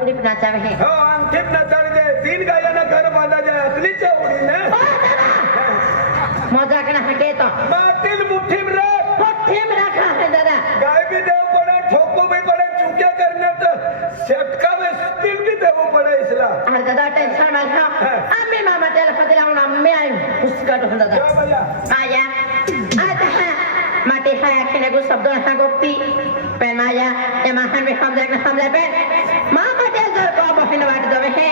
Trip नाचावे हे हो आम ट्रिप नाचावे दे 3 गायांना घर बांधायचे असलीच्या उडीने मजाक ना हटे तो मातील मुठ्ठीम रखा है दादा गाय भी देव पड़ा ठोको भी पड़ा चुके करने तो सेटका में स्टील भी देव पड़ा इसला अरे दादा टेंशन मत लो अम्मी मामा तेल खतरा हूं अम्मी आई उसका तो दादा क्या भैया आया आता है माटी है खेने को शब्द ना गोप्ती पेन माया ये महान भी हम ले पेन मामा तेल जो को बहन वाट दवे है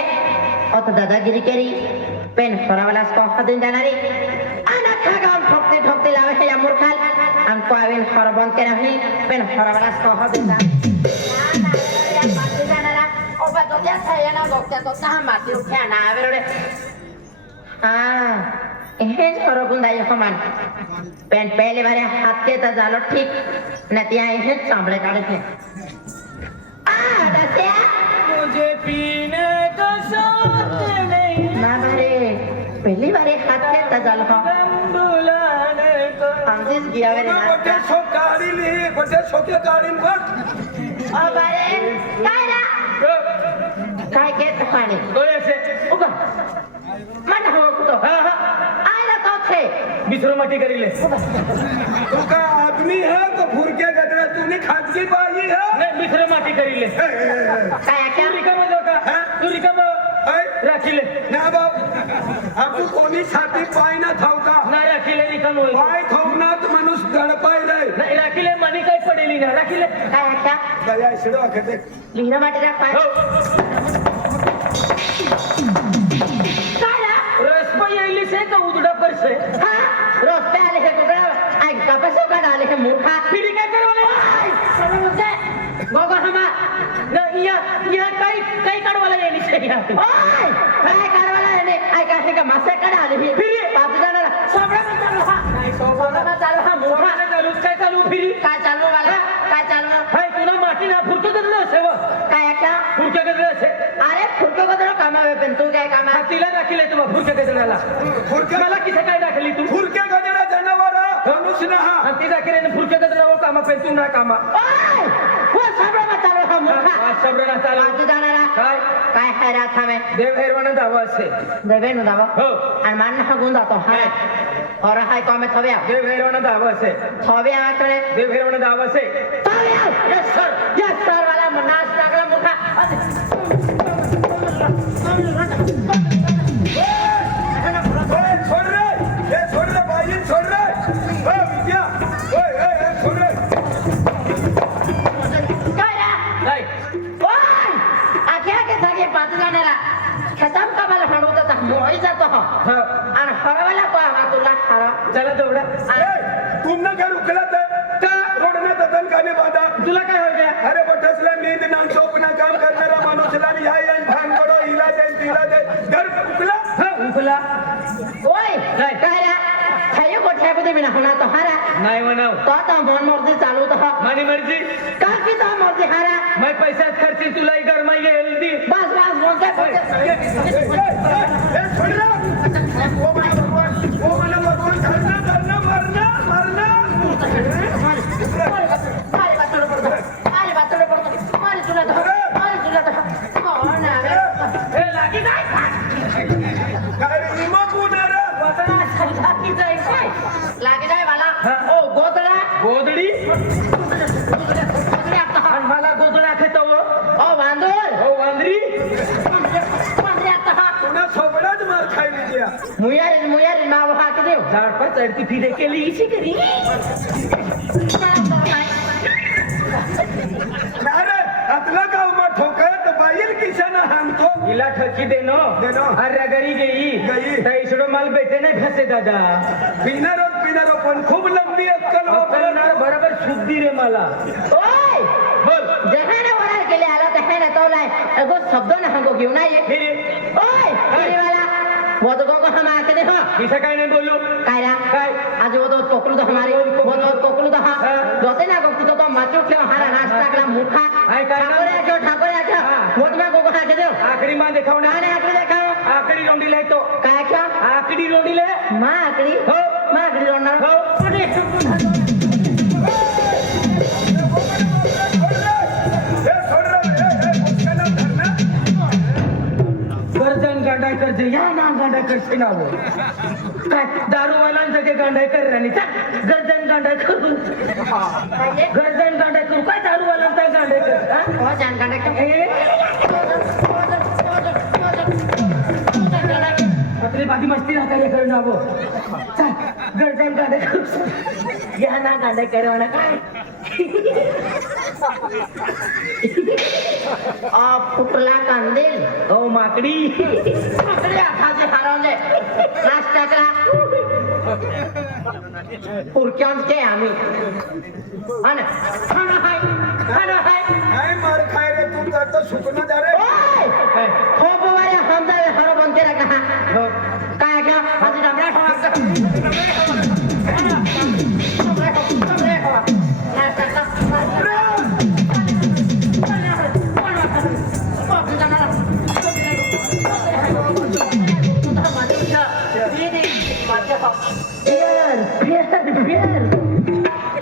और तो दादागिरी करी पेन फरावाला को हदिन जानारी आना खागाम ठोकते लावे है या मूर्खाल हमको आवेन खरबन के रही पेन फरावाला को हदिन जाना या माटी जानारा ओबा तो क्या है ना गोक्या तो ता माटी उठ्या ना आवेरे हे खरबन दाई हमान पेन पहले बारे हाथ के ता जालो ठीक नतिया हे सांभळे काढे थे दस्या मुझे पीने का शौक नहीं ना बारे पहली बारे हाथ के ता जालो बुलाने को हमजिस गिया वेरे गोटे ना सो गाड़ी ली गोटे सो के गाड़ी में ओ बारे काय के पाणी गोळे से उगा मन हो कुतो आयला तो थे बिसरो माटी करीले तू का आदमी है तो फुरके गदरा तूने खादकी बाई है नाही बिसरो माटी करीले काय क्या तू रिकाम जो का तू रिकाम राखीले ना बाप आपको कोणी छाती पाय ना थावता ना राखीले रिकाम होईल पाय थावना तो मनुष्य दडपाय रे नाही राखीले मनी काय पडेली ना राखीले काय क्या दया शिडो अखते लिहिणं माटे राख पाय काय रसपा येईली से का उदडा परसे हा रोज पे आले हे कुकडा आई कपसे का डाले हे मूर्खा फिरी काय करवले गोगो हमा ना या काही काढवाला येईली से या ओय काय कारवाला आहे आई का हे का मासे कडा आले हे फिरी पाच जण सोबडा मत चालू हा नाही सोबडा चालू हा मूर्खा काय चालू फिरी काय चालू वाला काय चालू हाय तुला माटी ना फुरतो करलं असे व काय क्या फुरक्या करलं असे अरे फुटको बदलो कामावे पण तू काय कामा तिला राखीले तुम्हा फुरक्या गजराला फुरके मला किसे काय राखली तू फुरके गदरा जनावर मनुष्य ना हा आणि ती राखीले फुरक्या गजरावर कामा पे तू ना कामा ओय हो सोबडा मत चालू हा मूर्खा शब्दना चालू आज जाणारा काय काय है राथा में देव भैरवाना दावा असे देवे नु दावा हो आणि मान हा गुंदा तो हा और हाय को में थव्या देव भैरवाना दावा असे थव्या वाटले देव भैरवाना दावा असे थव्या यस सर वाला मनास लागला मूर्खा छोड़ रे ए छोड़ रे भाई छोड़ रे ओ विद्या ओए ए छोड़ रे काय रा काय ओय आख्या के सगळे पाच जाणारा खतम का मला हणवत होता मोही जातो हो हा आणि हरवाला को आवा तुला हरा चला तेवढा ए तुमने घर उकला था का रोडने तदन काने बांधा तुला काय हो गया अरे बटसला नींद ना चोपना काम करणारा माणूसला या या भान पडो हिला दे तिला दे घर उकला हा उकला ओय काय रा खायो कोठ्या मध्ये बिना होना तो हरा नाही म्हणाव तो आता मन मर्जी चालू तो हो मानी मर्जी का की तो मर्जी हरा मैं पैसात खर्ची तुला घर मा येईल दी बस बोलते ए छोड़ रे ओ मला भगवान धरना मरना मारे बातोडे पडतो मारे तुला तो कोण आहे ए लागी काय काय रे इमा कोण आहे रे वतना लागी जाय लागी जाय मला ओ गोदडा गोदडी गोदडा आता आणि मला गोदडा खेतो ओ वांदोर हो वांद्री वांदरी आता तुला सोबडाच मार खायली द्या मुयारी माव हा के देव झाडपा चढती फिरे केली इशी करी अरे अतला गाव मा ठोकय तर बाईल किशाना हमको हिला ठकी देनो देनो. अरे गरी गई. तर इसडो माल बेटे नाही फसे दादा पिनारो पण खूप लंबी अक्कल अक्कल ना वापरणार बरोबर शुद्धी रे मला ओय बोल जहाने वरार केले आला तर है ना तोलाय अगो शब्द ना हमको घेऊन आये फिरे ओय फिरे वाला वो तो को हम आके देखो किसा काय नाही बोलू काय रा काय आज वो तो कोकलू तो हमारी वो तो कोकलू तो हा जोते ना को तो माचो के हारा नाश्ता कला मुखा काय करणार? ठाकुर आके वो तो मैं को आके दे आखरी मा देखाव ना आने आके देखाओ आकडी रोंडी लाय तो काय क्या आकडी रोंडी ले मां आकड़ी हो मां आकड़ी रोना हो ए छोड़ रे ए उसका नाम धरना गांडायकर जे या ना गांडायकर से नाव काय दारूवाल्यांचं के गांडायकर राणी गर्जन गांडायकर गर्जन गांडायकर काय दारूवाल्यांचा गांडायकर हा? हो जान गांडायकर आपली बाजी मस्ती राहता ये करून नाव गर्जन गांडायकर या ना गांडायकर म्हणा काय फुटला कांदेल हो माकडी माकडे हाताचे हरवले नाश्त्याचा पुरक्यांचे आम्ही हा ना खाणं हाय खाणं हाय काय मार खाय रे तू तर सुकणं जा रे हो बुवारे हमदा हरो बनते रखा काय क्या हाजी Damra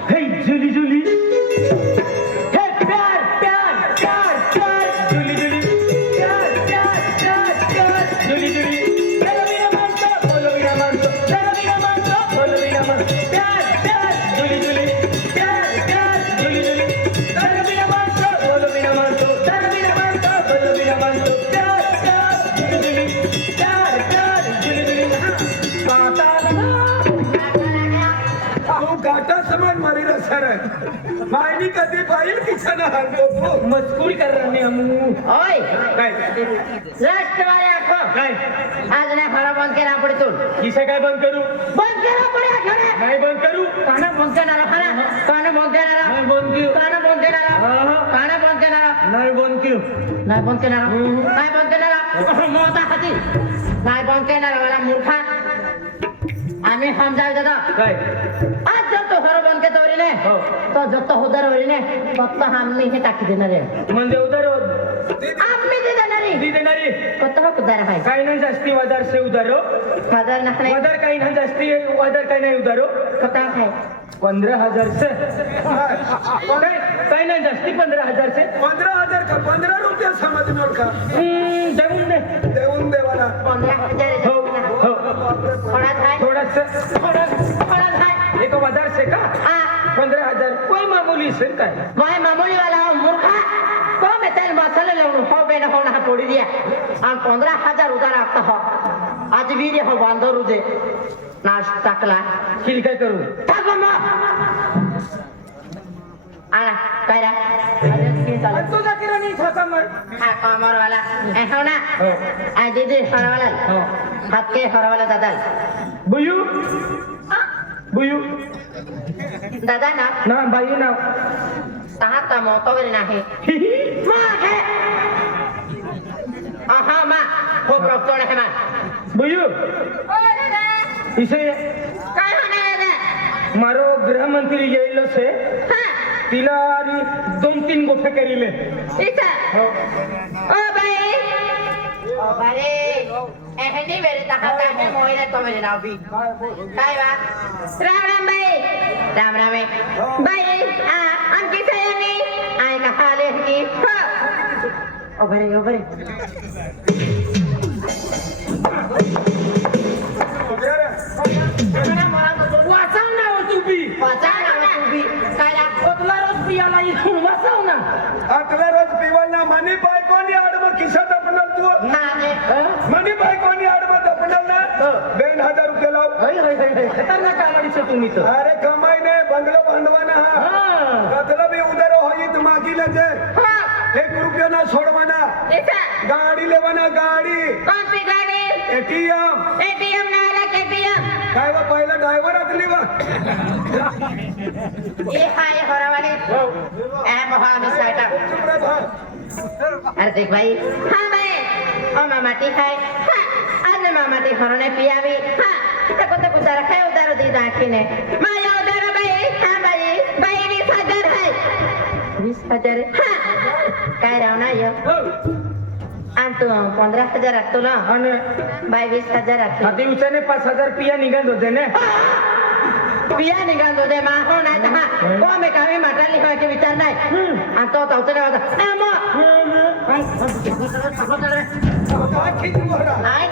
Hey, Julie, Julie. Hey, प्यार, प्यार, प्यार, प्यार. Julie, Julie. प्यार, प्यार, प्यार, प्यार. Julie, Julie. Pero mira manto, bolo mira manto. Pero mira manto, bolo mira manto. प्यार, प्यार, Julie, Julie. प्यार, प्यार, Julie, Julie. Pero mira manto, bolo mira manto. Pero mira manto, bolo mira manto. प्यार, प्यार, Julie, Julie. प्यार, प्यार, Julie, Julie. काटा लगा. तू गाठा समान मारी रसर मायनी कधी पाहिल किसन हाणतो तू मस्कुरी कर रहे हम ओय काय राष्ट्रवादी आखो काय आज नाही हरो बंद केला पडतो किसे काय बंद करू बंद केला पडे आखरे नाही बंद करू काना बंद करणार खाना काना बंद करणार नाही बंद करू काना बंद करणार काना बंद करणार नाही बंद करू नाही बंद करणार नाही बंद करणार मोता हाती नाही बंद करणार वाला मूर्खा आम्ही हम जाऊ दादा काय आज जर तो हरो बंद के तोरीने हो. तो जत्तो उधर होईने फक्त आम्ही हे टाकी देणार आहे म्हणजे उधार आम्ही ते देणार आहे दी देणारी कत हो उधार आहे काही नाही जास्ती वदार से उधारो फादर नाही वदार काही नाही जास्ती वदार काही नाही उधारो कता आहे 15,000 से काही नाही जास्ती 15,000 से 15,000 का 15 रुपया समज मोड का देऊन दे देऊन देवाला 15,000 हो हो थोडा आहे थोडा आहे एक वदार से का हा 15,000 कोई मामूली से काय भाई मामूली वाला हो मूर्खा को मैं तेल मसाले लाऊं हो बे ना हो ना तोड़ी दिया हम 15,000 उधार आता हो आज भी रे हो बांधो रुजे नाश्ता कला खिल काय करू थाको मो आला काय रा आज की चालू तुझा किराणी थाका मर हा कामर वाला ऐसा ना हो आ दीदी हर वाला हो हाथ के हर वाला दादा बुयू बुयू दादा ना ना बायू ना कहाँ का मौका भी नहीं माँ है हाँ माँ खूब रोकते हैं माँ बुयू इसे काय होणार आहे मारो गृहमंत्री येईल से हाँ तिला 2-3 गोफे करीले इसा हो ओ भाई एहनी मेरे तहाता है मोइने तो मेरे नाव भी काय बात राम राम भाई राम राम भाई हम किसे नहीं आए कहा ले की ओ बरे वाचव ना हो तू बी वाचा ना तू भी काय ला ओतला रोज पियाला इथून वाचव ना आतला रोज पिवाना मनी बायकोनी आडम खिशात आपणल तू ना दे मनी बायकोनी आडम आपणल ना 2,000 रुपये लाव खतरनाक कामाडीचे तुम्ही तर अरे कमाई ने बंगलो बांधवाना हा कतला भी उधर होई तो मागीले दे हाँ 1 रुपया ना छोड़वाना इसा गाड़ी लेवाना गाड़ी कौन सी गाड़ी एटीएम ना आला एटीएम काय वा पहिला ड्रायव्हर आतली वा ये हाय होरावाली ए मोहम्मद साटा चुप रे भाई अरे देख भाई हाँ भाई ओ मामाटी है हाँ आज मामाटी हरने पिया भी हाँ तको उधर है उधर दी दाखी ने माया उधर भाई हाँ भाई 20,000 है 20,000 हाँ काय रावना यो तू 15,000 रखतो ना आणि बाय 20,000 रखतो आधी उचाने 5,000 पिया निघत होते ने पिया निघाल दे मा हो नाही तर हा को मे कामे माटाली हो की विचार नाही आणि तो होता काय खिचू भरा नाही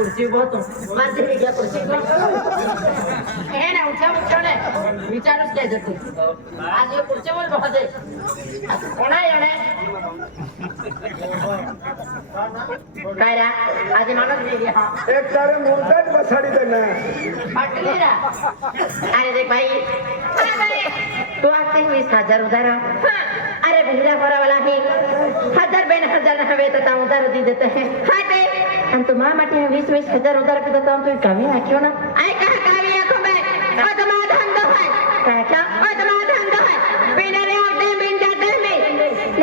खुर्ची बहतो माझे घ्या खुर्ची हे ना उठवले विचारूच काय जाते आज हे खुर्चीवर बहते कोणा येणे काय रा आज माणूस गेली हा एक तारे मुर्दाच बसाडी देना फाटली रा अरे देख भाई अरे भाई तू आते 20,000 उधार अरे भिड़ा भरा वाला ही 1000 बेन 1000 हवे तो उधार दी देते हैं हाँ दे हम तो माँ माटी 20,000 उधार के देता हूँ तो कमी है क्यों ना आई कहा कमी है को मैं और तुम्हारा धंधा है क्या और तुम्हारा धंधा है बिना रे आते बिन जाते में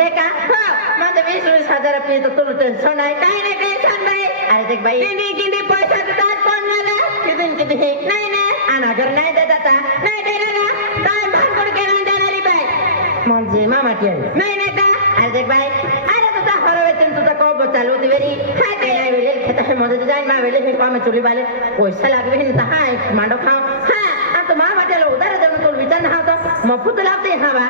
लेका हाँ मैं तो 20,000 अपनी तो तुम टेंशन है कहीं नहीं टेंशन नहीं अरे देख भाई किन्हीं पैसा तो दाद कौन वाला कितने नहीं नहीं आना अगर नहीं देता था नहीं दे रहा दाम भाग कर के ना देना रे भाई म्हणजे मामा टियाली नाही नाही का अरे देख भाई अरे तुझा हरवे तुझा कब चालू होती वेरी हाय ते नाही वेले खेता है मध्ये जाय मा वेले हे काम चुली वाले पैसा लागवे हे ता हाय मांडो खाओ हां आ तो मामा टियाला उधार देऊन तो विचार ना होता मफत लावते हां बा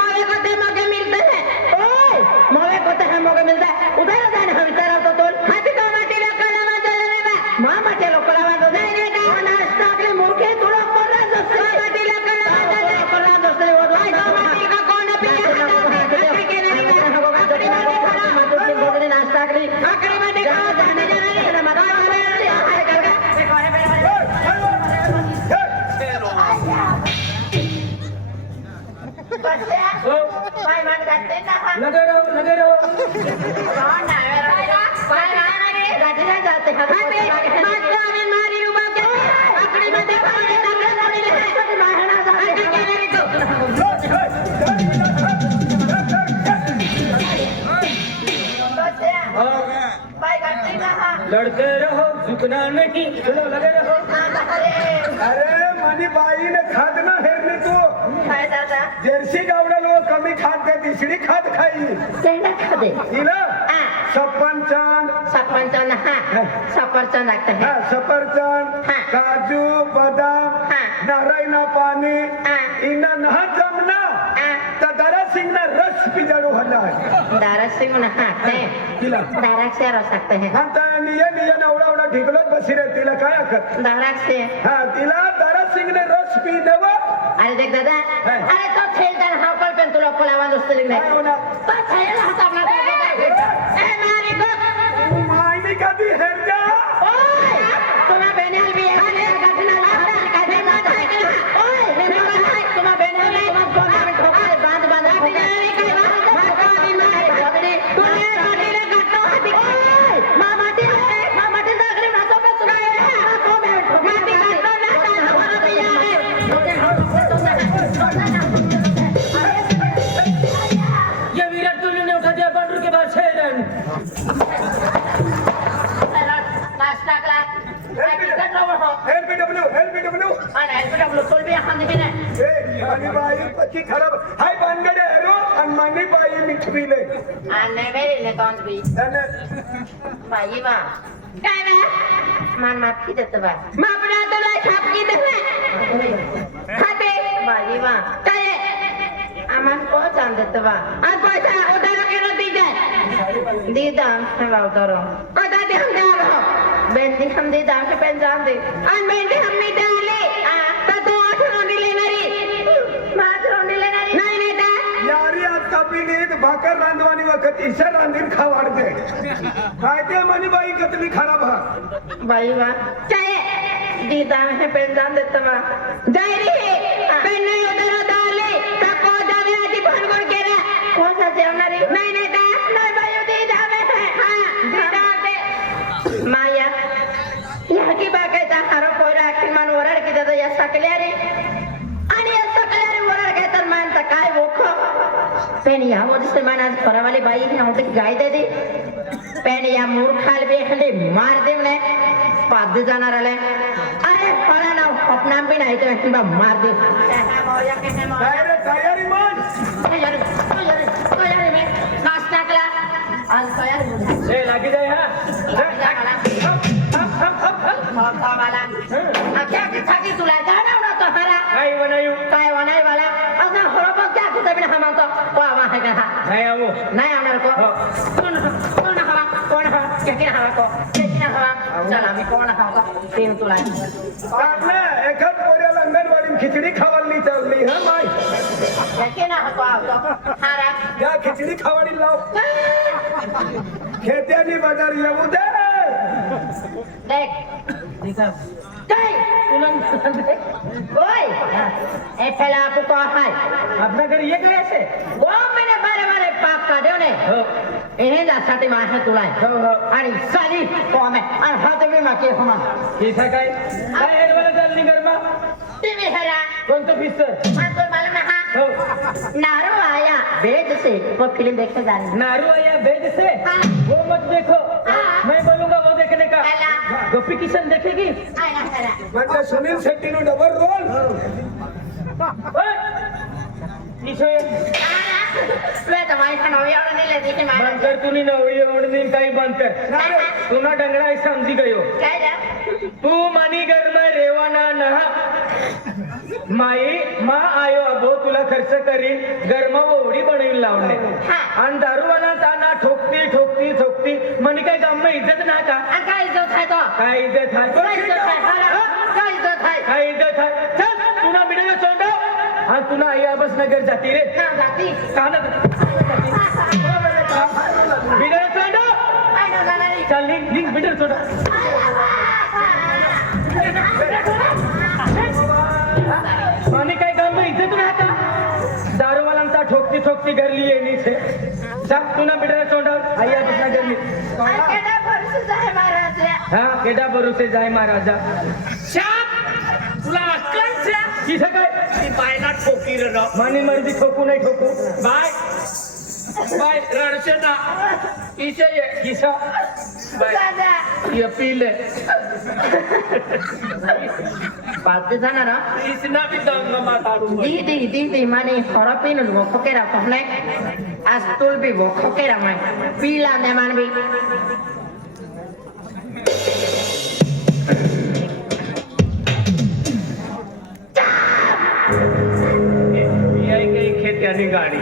मवे को ते मगे मिलते हैं ओए मवे को ते मगे मिलता है उधार देना विचार आवतो तो हाती तो माटीला कलावा चले बा मामा टियाला कलावा तो नाही नाही का नाश्ता के मूर्खे तुला कोरा जसे माटीला कलावा चले कोरा जसे वो माटी का कोण नाश्ता करी आखिरी में देखा जाने जाने मजा लगे रहो जाते लड़ते रहो झुकना नहीं चलो लगे रहो अरे मनी बाई ने खाद ना हेरली तू जर्सी गावडा लोक कमी खात दे तिसरी खात खाई हिला सफरचंद सफरचंद लागतं हा सफरचंद हा. काजू बदाम हा. नारायणा पाणी हा. इना नहा जमना तर दरा सिंगना रस पिजाडू हल्ला दाराक्षी म्हणून तिला दाराक्षी रस लागतं हे आता निये एवढा एवढा ढिकलोच बसी रे तिला काय हरकत दाराक्षी हा तिला दरा सिंगने रस पी देव अरे देख दादा काय? अरे तो खेळताना हा पण पण तुला कोण आवाज असतो काय नाही होणार तो खेळला होता आपला ए मारी गो मायनी कधी हेर जा ओय तुम्हा बेनेल भी आहे घटना लागला काय नाही ओय तुम्हा बेनेल तुम्हा कोणा में ठोका बांध बांध ठोका काय मारका भी मार जबरी तुम्ही माटीला घटना होती ओय माटी जागरी मातो में सुनाए मातो में माटी घटना ना हमारा भी आहे ये विराट कोहली ने उठा दिया बाउंड्री के बाद 6 रन नाश्ता क्लास LBW आणि एलपीडब्ल्यू तोल भी हम देखे ना ए मनी बाई पक्की खराब हाय बानगडे हेरो आणि मनी बाई मिठविले आणि मेरे ने कौन भी त्याने बाई बा काय बा मान माफी देतो बा मापना तुला छापकी देते खाते बाई बा काय आमान को जान देतो बा आज पैसा उधार के दीजिए दीदाम है उधारो कोदा दे हम दे बेंदी हम दीदाम के पेन जान दे अन बेंदी हम मी डाले तो तू आठ रोंडी लेणारी माच रोंडी लेणारी नाही नाही दा यारी आज कपिलीत भाकर रांधवानी वखत ईशा रांधीन खावाड दे काय ते मनी बाई कतली खराब हा बाई बा काय दीदाम है पेन जान देतो बा डायरी पेन नाही उधार डाले का को जावे आधी भानगड केला कोसा जेवणारी नाही नाही दा नाही बाई दीदाम है हां दीदाम दे माया या की बागायचा हारो पोरा की मान वराड की दादा या सकल्या रे आणि या सकल्या रे वराड काय तर मानता काय ओख पेन या मोदी मान आज फरावाली बाई नव्हते गाय दे दे पेन या मूर्खाल बे हले मार दे म्हणे पाद जाणार आले अरे फळा ना अपना भी नाही तर बा मार दे काय रे तयारी मन नाश्ता कला आज तयार ए लागी जाए थाकी तुला जाणवणार तो हरा काय बनायू काय वनाई वाला असा हरोबा क्या कुठे बिना हम तो वा वा है का नाही आमो नाही आवणार को कोण हवा क्या हवा को क्या हवा चला मी कोणाला खाऊ ते तुला आपल्या एखाद पोऱ्याला अंगणवाडी खिचडी खावाली चालली हा माय याके ना तो हारा या खिचडी खावाडी लाव खेत्यानी बाजार येऊ दे देख काय तुला ओए ए फैला आपको कहा है अपना घर ये काय असे वो मैंने बारे बारे पाप का देव ने इन्हें जासाठी माहे तुलाय आणि साली तो आम्ही आणि हात बी माके हमा किसा काय काय हेड वाला चालली गरमा टीवी हरा कोणतं पिक्चर आपको मालूम है हो नारो आया बेद से वो फिल्म देखने जाने नारू आया बेद से हाँ। वो मत देखो हाँ। मैं बोलूंगा वो देखने का पहला। गोपी किशन देखेगी आया हरा म्हणजे Sunil Shetty no double role किशो वे तो माई खाना भी और नहीं लेती है मारा बनकर तूने नवरी ओढ़नी काही बनकर तुना डंगड़ा समझी गयो काय जा तू मानी घर में रेवाना नहा माई माँ आयो अबो तुला खर्च करीन घर में ओढी बनवून लावणे हाँ। आणि दारूवाला ताना ठोकती ठोकती ठोकती म्हणे काय गाम में इज्जत ना का काय इज्जत है तो काय इज्जत काय इज्जत है आहे हरा काय इज्जत है काय इज्जत आहे चल तुना बिडे सोंडा आणि तुना आई आबस नगर जाती रे ना जाती काना बिडे सोंडा आई ना जाना नहीं चल निघ बिडे सोंडा माने काय काम में इज्जत ना का दारूवालांचा ठोकती ठोकती घर लिए नीचे जा तुना बिडे सोंडा आई आबस नगर नी केडा भरोसा है महाराज हाँ केडा भरोसे जाय महाराजा तुला अक्कल छे किसा काय ती बायला ठोकी रे न मानी मर्जी ठोकू नाही ठोकू बाय बाय रडसे ना इसे ये किसा बाय दादा ये पीले पाते जाना ना इसना भी दंग माताडू दी माने खरापिन वो खोकेरा कहने अस्तुल भी वो खोकेरा मैं पीला ने मान भी ये काही खेत्यानी गाडी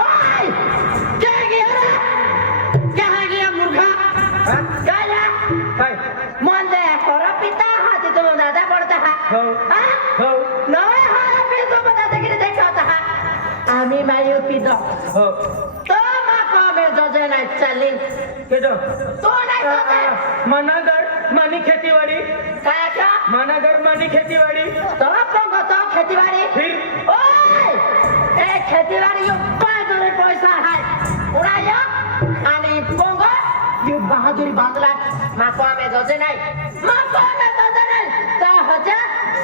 ओए क्या गया रे कहां गया मूर्खा गाया काय मन दे खरापिता हाथी तो दादा पड़ता है हो हां हो नवे खरापी तो बता दे कि देखा होता है आम्ही मायू पितो हो तो माको में जोजे नाही चली केडो तो नाही जोजे मनागर मानी खेतीवाडी काय क्या मनागर मानी खेतीवाडी तो पंग तो खेतीबाड़ी फिर ओए ए खेतीबाड़ी यो बहादुरी पैसा है उड़ायो आणि पंग यो बहादुरी बांधला माको में जोजे नाही माको में जोजे नाही तो होते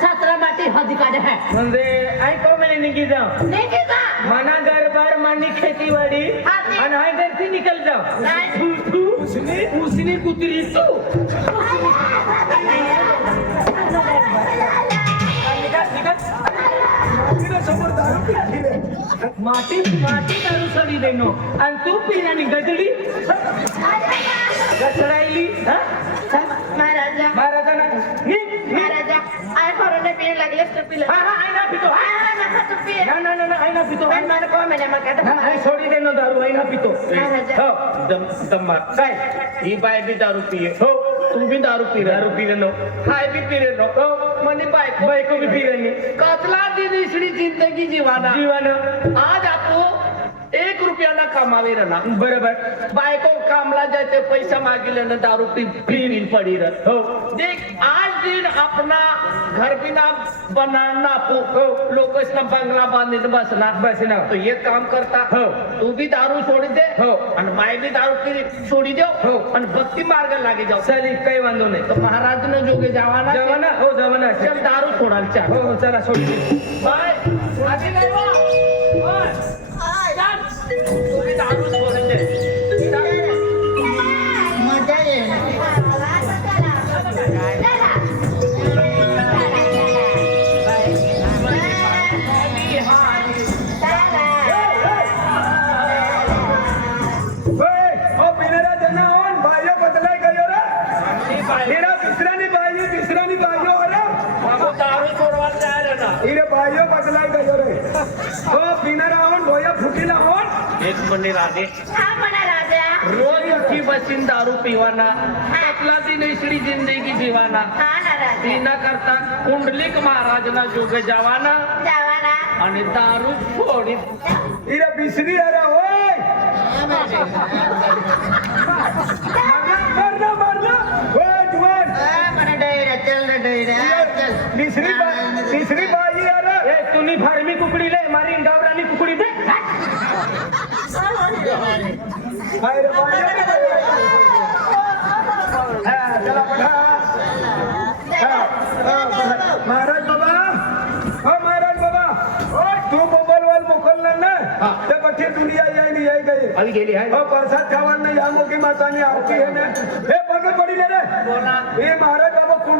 17 माटी हदी काढे है म्हणजे ऐको मैंने निघी जाओ नहीं की जा मनागर बार मानी खेतीवाडी हाँ जी। आणि हाय घर से निकल जाओ नाही उसने कुतरी तू तिने समोर दारू पिली रे माटी माटी दारू सडी देनो आणि तू पिल्याने गजडी गसरायली हा महाराजा महाराजांना महाराजा आय कोरोना पीने लगले तो पीले हा आई ना पितो हां ना तो पी ना आई ना पितो पण मला को मैंने मग ना आई सोडी देनो दारू आई ना पितो महाराजा हो दम मार काय ही बाय भी दारू पिये हो तू भी दारू पी दारू पी लेनो हाय भी पी रे हो मनी बायको बायको भी पी लेनी कतला दिन इसरी जिंदगी जीवाना जीवन आज आपको 1 रुपया ना कमावे ना बरोबर बायको कामला जाते पैसा मागिले ना दारू पी फिर पड़ी रह हो देख आज दिन अपना घर बिना बनाना लोग इसना बंगला बांधने बसना बस ना तो ये काम करता हो तू भी दारू छोड़ी दे हो और मैं भी दारू पी छोड़ी दो हो और भक्ति मार्ग लागे जाओ चल काही वांधो नाही तो महाराज ने जोगे जावाना जवाना हो जवाना चल दारू छोड़ाल चाल हो हो चला सोडी बाय आगे गए वो ओए चल तू भी दारू छोड़ दे मजा ये ओ पिनेरा जना ऑन बायो बदलाय गयो रे मेरा तिसरानी बायो अरे बाबू दारू छोड़वा जाए रे ना इरे बायो बदलाय गयो रे ओ पिनेरा ऑन भोया फुटीला ऑन एक मिनिट आगे हा म्हणा राजा रोज की बसीन दारू पिवाना आपला दिन इसडी जिंदगी जीवाना तिना करता कुंडलिक महाराजना जोग जावाना आणि दारू सोडीत इरा बिसरी अरे होय मारना मारना होय जुवान बिसरी बाई अरे ए तुम्ही फार्मी कुकडी ले मारी गावरानी कुकडी दे अरे बाई चला पठा महाराज बाबा हो महाराज बाबा तू मोबाईल वर मोकलणार ना ते कठी दुनिया याय गई अभी गेली आहे हो प्रसाद खावांना या मोठी मातानी आवकी है ना हे बघ पडी रे बोला हे महाराज